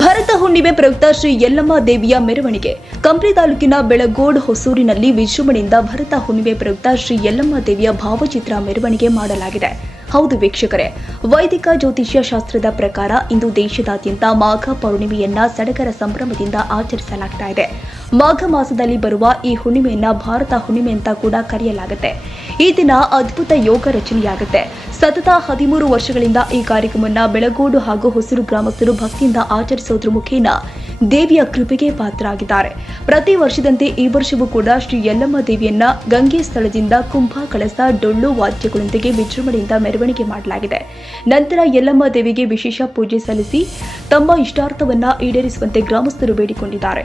ಭರತ ಹುಣ್ಣಿಮೆ ಪ್ರಯುಕ್ತ ಶ್ರೀ ಯಲ್ಲಮ್ಮ ದೇವಿಯ ಮೆರವಣಿಗೆ ಕಂಪ್ಲಿ ತಾಲೂಕಿನ ಬೆಳಗೋಡ್ ಹೊಸೂರಿನಲ್ಲಿ ವಿಜೃಂಭಣೆಯಿಂದ ಭರತ ಹುಣ್ಣಿಮೆ ಪ್ರಯುಕ್ತ ಶ್ರೀ ಯಲ್ಲಮ್ಮ ದೇವಿಯ ಭಾವಚಿತ್ರ ಮೆರವಣಿಗೆ ಮಾಡಲಾಗಿದೆ. ಹೌದು ವೀಕ್ಷಕರೇ, ವೈದಿಕ ಜ್ಯೋತಿಷ್ಯ ಶಾಸ್ತ್ರದ ಪ್ರಕಾರ ಇಂದು ದೇಶದಾದ್ಯಂತ ಮಾಘ ಪೌರ್ಣಿಮೆಯನ್ನ ಸಡಗರ ಸಂಭ್ರಮದಿಂದ ಆಚರಿಸಲಾಗ್ತಾ ಇದೆ. ಮಾಘ ಮಾಸದಲ್ಲಿ ಬರುವ ಈ ಹುಣ್ಣಿಮೆಯನ್ನ ಭಾರತ ಹುಣ್ಣಿಮೆ ಅಂತ ಕೂಡ ಕರೆಯಲಾಗುತ್ತೆ. ಈ ದಿನ ಅದ್ಭುತ ಯೋಗ ರಚನೆಯಾಗುತ್ತೆ. ಸತತ 13 ವರ್ಷಗಳಿಂದ ಈ ಕಾರ್ಯಕ್ರಮವನ್ನ ಬೆಳಗೋಡು ಹಾಗೂ ಹೊಸೂರು ಗ್ರಾಮಸ್ಥರು ಭಕ್ತಿಯಿಂದ ಆಚರಿಸೋದ್ರ ಮುಖೇನ ದೇವಿಯ ಕೃಪೆಗೆ ಪಾತ್ರರಾಗಿದ್ದಾರೆ. ಪ್ರತಿ ವರ್ಷದಂತೆ ಈ ವರ್ಷವೂ ಕೂಡ ಶ್ರೀ ಯಲ್ಲಮ್ಮ ದೇವಿಯನ್ನ ಗಂಗೆ ಸ್ಥಳದಿಂದ ಕುಂಭ ಕಳಸ ಡೊಳ್ಳು ವಾದ್ಯಗಳೊಂದಿಗೆ ವಿಜೃಂಭಣೆಯಿಂದ ಮೆರವಣಿಗೆ ಮಾಡಲಾಗಿದೆ. ನಂತರ ಯಲ್ಲಮ್ಮ ದೇವಿಗೆ ವಿಶೇಷ ಪೂಜೆ ಸಲ್ಲಿಸಿ ತಮ್ಮ ಇಷ್ಟಾರ್ಥವನ್ನ ಈಡೇರಿಸುವಂತೆ ಗ್ರಾಮಸ್ಥರು ಬೇಡಿಕೊಂಡಿದ್ದಾರೆ.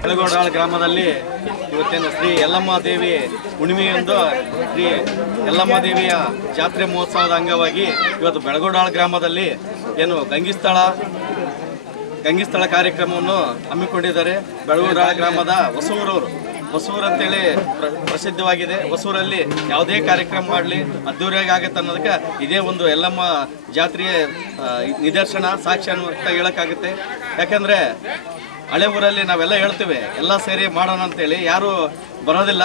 ಗ್ರಾಮದಲ್ಲಿ ಇವತ್ತಿನ ಶ್ರೀ ಯಲ್ಲಮ್ಮ ದೇವಿ ಹುಣ್ಣಿಮೆಯಂದು ಶ್ರೀ ಯಲ್ಲಮ್ಮ ದೇವಿಯ ಜಾತ್ರೆ ಮಹೋತ್ಸವದ ಅಂಗವಾಗಿ ಇವತ್ತು ಬೆಳಗೋಡಾಳ ಗ್ರಾಮದಲ್ಲಿ ಏನು ಗಂಗಿಸ್ಥಳ ಕಾರ್ಯಕ್ರಮವನ್ನು ಹಮ್ಮಿಕೊಂಡಿದ್ದಾರೆ. ಬೆಳಗೋಡಾಳ ಗ್ರಾಮದ ಹೊಸೂರು ಅಂತೇಳಿ ಪ್ರಸಿದ್ಧವಾಗಿದೆ. ಹೊಸೂರಲ್ಲಿ ಯಾವುದೇ ಕಾರ್ಯಕ್ರಮ ಮಾಡಲಿ ಅದ್ದೂರಿಯಾಗಿ ಆಗುತ್ತೆ ಅನ್ನೋದಕ್ಕೆ ಇದೇ ಒಂದು ಯಲ್ಲಮ್ಮ ಜಾತ್ರೆಯ ನಿದರ್ಶನ, ಸಾಕ್ಷಿ ಅಂತ ಹೇಳೋಕ್ಕಾಗುತ್ತೆ. ಯಾಕಂದರೆ ಹಳೆ ಊರಲ್ಲಿ ನಾವೆಲ್ಲ ಹೇಳ್ತೇವೆ ಎಲ್ಲ ಸೇರಿ ಮಾಡೋಣ ಅಂತೇಳಿ, ಯಾರೂ ಬರೋದಿಲ್ಲ.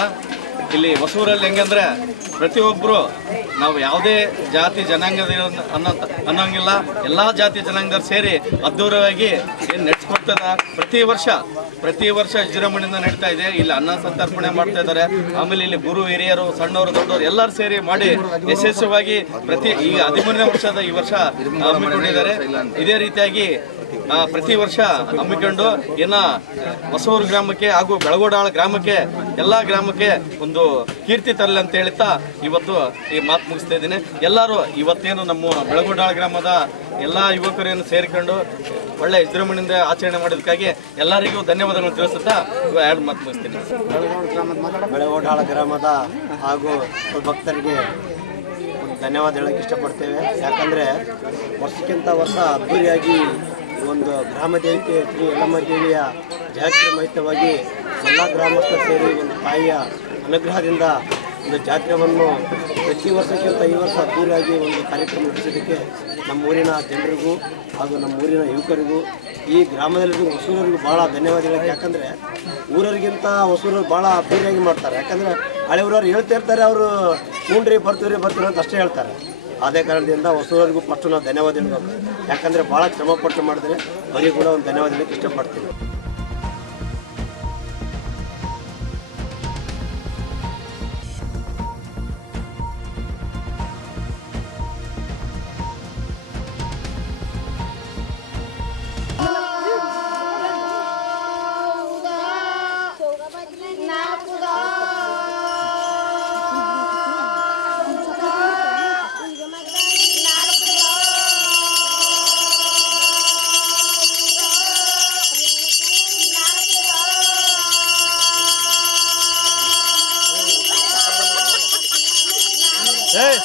ಇಲ್ಲಿ ಹೊಸೂರಲ್ಲಿ ಹೆಂಗಂದ್ರೆ ಪ್ರತಿಯೊಬ್ಬರು ನಾವು ಯಾವುದೇ ಜಾತಿ ಜನಾಂಗದ ಅನ್ನೋಂಗಿಲ್ಲ, ಎಲ್ಲ ಜಾತಿ ಜನಾಂಗದವ್ರು ಸೇರಿ ಅದ್ದೂರಿಯಾಗಿ ಏನು ನಡೆಸ್ಕೊಡ್ತದ. ಪ್ರತಿ ವರ್ಷ ವಿಜೃಂಭಣೆಯಿಂದ ನಡೀತಾ ಇದೆ. ಇಲ್ಲಿ ಅನ್ನ ಸಂತರ್ಪಣೆ ಮಾಡ್ತಾ ಇದ್ದಾರೆ. ಆಮೇಲೆ ಇಲ್ಲಿ ಗುರು ಹಿರಿಯರು, ಸಣ್ಣವರು, ದೊಡ್ಡವರು ಎಲ್ಲರೂ ಸೇರಿ ಮಾಡಿ ಯಶಸ್ವಿಯಾಗಿ ಈಗ 13ನೇ ವರ್ಷದ ಈ ವರ್ಷ ಹಮ್ಮಿಕೊಂಡಿದ್ದಾರೆ. ಇದೇ ರೀತಿಯಾಗಿ ಪ್ರತಿ ವರ್ಷ ಹಮ್ಮಿಕೊಂಡು ಹೊಸೂರು ಗ್ರಾಮಕ್ಕೆ ಹಾಗೂ ಬೆಳಗೋಡಾಳ ಗ್ರಾಮಕ್ಕೆ ಎಲ್ಲ ಗ್ರಾಮಕ್ಕೆ ಒಂದು ಕೀರ್ತಿ ತರಲಿ ಅಂತ ಹೇಳ್ತಾ ಇವತ್ತು ಈ ಮಾತು ಮುಗಿಸ್ತಾ ಇದ್ದೀನಿ. ಎಲ್ಲರೂ ಇವತ್ತೇನು ನಮ್ಮ ಬೆಳಗೋಡಾಳ ಗ್ರಾಮದ ಎಲ್ಲ ಯುವಕರೇನು ಸೇರಿಕೊಂಡು ಒಳ್ಳೆ ವಿಜೃಂಭಣೆಯಿಂದ ಆಚರಣೆ ಮಾಡೋದಕ್ಕಾಗಿ ಎಲ್ಲರಿಗೂ ಧನ್ಯವಾದಗಳನ್ನು ತಿಳಿಸುತ್ತಾ ಎರಡು ಮಾತು ಮುಗಿಸ್ತೀನಿ. ಬೆಳಗೋಡಾಳ ಗ್ರಾಮದ ಹಾಗೂ ಭಕ್ತರಿಗೆ ಧನ್ಯವಾದ ಹೇಳಕ್ಕೆ ಇಷ್ಟಪಡ್ತೇವೆ. ಯಾಕಂದರೆ ವರ್ಷಕ್ಕಿಂತ ವರ್ಷ ಅದ್ದೂರಿಯಾಗಿ ಒಂದು ಗ್ರಾಮ ದೇವತೆ ಶ್ರೀ ಯಲ್ಲಮ್ಮ ದೇವಿಯ ಜಾತ್ರೆ ಮಹಿತವಾಗಿ ಎಲ್ಲ ಗ್ರಾಮಸ್ಥರು ಸೇರಿ ಒಂದು ತಾಯಿಯ ಅನುಗ್ರಹದಿಂದ ಒಂದು ಜಾತ್ರೆಯನ್ನು ಪ್ರತಿ ವರ್ಷಕ್ಕಿಂತ ಈ ವರ್ಷ ಅದ್ದೂರಿಯಾಗಿ ಒಂದು ಕಾರ್ಯಕ್ರಮ ನಡೆಸೋದಕ್ಕೆ ನಮ್ಮೂರಿನ ಜನರಿಗೂ ಹಾಗೂ ನಮ್ಮೂರಿನ ಯುವಕರಿಗೂ ಈ ಗ್ರಾಮದಲ್ಲಿಗೂ ಹೊಸೂರಿಗೂ ಭಾಳ ಧನ್ಯವಾದ ಹೇಳಕ್ಕೆ. ಯಾಕಂದರೆ ಊರರಿಗಿಂತ ಹೊಸೂರು ಭಾಳ ಅದ್ದೂರಿಯಾಗಿ ಮಾಡ್ತಾರೆ. ಯಾಕಂದರೆ ಹಳೆ ಊರವ್ರು ಹೇಳ್ತಾ ಇರ್ತಾರೆ, ಅವರು ಹ್ಞೂನ್ರಿ ಬರ್ತೀವಿ ಅಂತ ಅಷ್ಟೇ ಹೇಳ್ತಾರೆ. ಅದೇ ಕಾರಣದಿಂದ ಹೊಸೂರಿಗೂ ಫಸ್ಟು ನಾವು ಧನ್ಯವಾದ ಹೇಳಬೇಕು. ಯಾಕಂದರೆ ಭಾಳ ಶ್ರಮಪಟ್ಟು ಮಾಡಿದ್ರೆ ಅವರಿಗೆ ಕೂಡ ಒಂದು ಧನ್ಯವಾದ ಹೇಳಕ್ಕೆ ಇಷ್ಟಪಡ್ತೀನಿ. Hey!